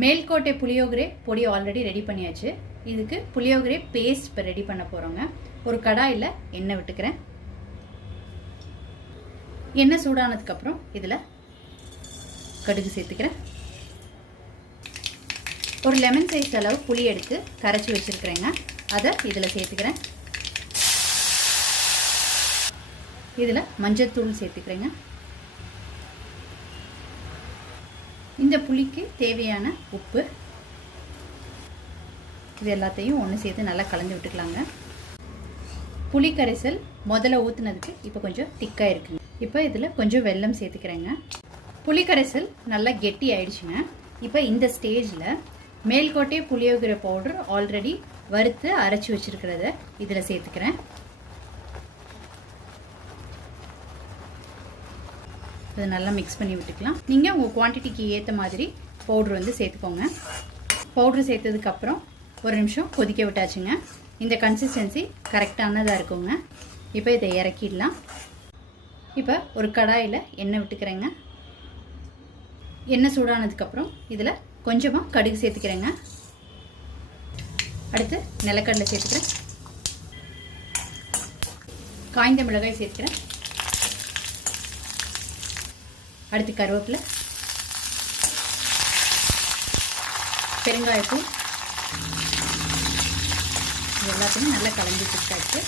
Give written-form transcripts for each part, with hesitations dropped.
மேல்கோட்டை புளியோகரை பொடி already ready பண்ணியாச்சு. இதுக்கு புளியோகரை பேஸ்ட் இப்போ ரெடி பண்ண போகிறோங்க. ஒரு கடாயில் எண்ணெய் விட்டுக்கிறேன். எண்ணெய் சூடானதுக்கப்புறம் இதில் கடுகு சேர்த்துக்கிறேன். ஒரு லெமன் சைஸ் அளவு புளி எடுத்து கரைச்சி வச்சுருக்கிறேங்க. அதை இதில் சேர்த்துக்கிறேன். இதில் மஞ்சள்தூள் சேர்த்துக்கிறேங்க. இந்த புளிக்கு தேவையான உப்பு, இது எல்லாத்தையும் ஒன்று சேர்த்து நல்லா கலந்து விட்டுக்கலாங்க. புளி கரைசல் முதல்ல ஊற்றுனதுக்கு இப்போ கொஞ்சம் திக்காக இருக்குங்க. இப்போ இதில் கொஞ்சம் வெல்லம் சேர்த்துக்கிறேங்க. புளி கரைசல் நல்லா கெட்டி ஆயிடுச்சுங்க. இப்போ இந்த ஸ்டேஜில் மேல்கோட்டை புளியோகரை பவுடர் ஆல்ரெடி வறுத்து அரைச்சி வச்சுருக்கிறத இதில் சேர்த்துக்கிறேன். இது நல்லா மிக்ஸ் பண்ணி விட்டுக்கலாம். நீங்கள் உங்கள் குவான்டிட்டிக்கு ஏற்ற மாதிரி பவுட்ரு வந்து சேர்த்துக்கோங்க. பவுட்ரு சேர்த்ததுக்கப்புறம் ஒரு நிமிஷம் கொதிக்க விட்டாச்சுங்க. இந்த கன்சிஸ்டன்சி கரெக்டானதாக இருக்குங்க. இப்போ இதை இறக்கிடலாம். இப்போ ஒரு கடாயில் எண்ணெய் விட்டுக்கிறேங்க. எண்ணெய் சூடானதுக்கப்புறம் இதில் கொஞ்சமாக கடுகு சேர்த்துக்கிறேங்க. அடுத்து நிலக்கடலை சேர்த்துக்கிறேன். காய்ந்த மிளகாய் சேர்த்துக்கிறேன். அடுத்து கருவேப்பிலை, பெருங்காயத்தூள், எல்லாத்தையும் நல்லா கலந்து கொடுத்தாச்சு.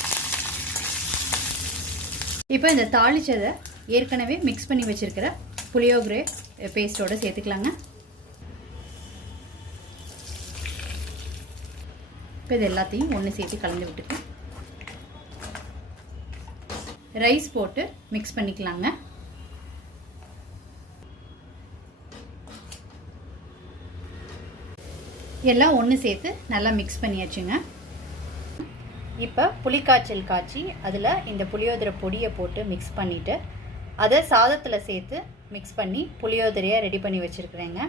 இப்போ இந்த தாளிச்சதை ஏற்கனவே மிக்ஸ் பண்ணி வச்சிருக்கிற புளியோகரை பேஸ்டோட சேர்த்துக்கலாங்க. இப்போ இது எல்லாத்தையும் ஒன்று சேர்த்து கலந்து விட்டுக்கலாம். ரைஸ் போட்டு மிக்ஸ் பண்ணிக்கலாங்க. எல்லாம் ஒன்று சேர்த்து நல்லா மிக்ஸ் பண்ணியாச்சுங்க. இப்போ புளிக்காய்ச்சல் காய்ச்சி அதில் இந்த புளியோதரை பொடியை போட்டு மிக்ஸ் பண்ணிவிட்டு அதை சாதத்தில் சேர்த்து மிக்ஸ் பண்ணி புளியோதரையை ரெடி பண்ணி வச்சுருக்குறேங்க.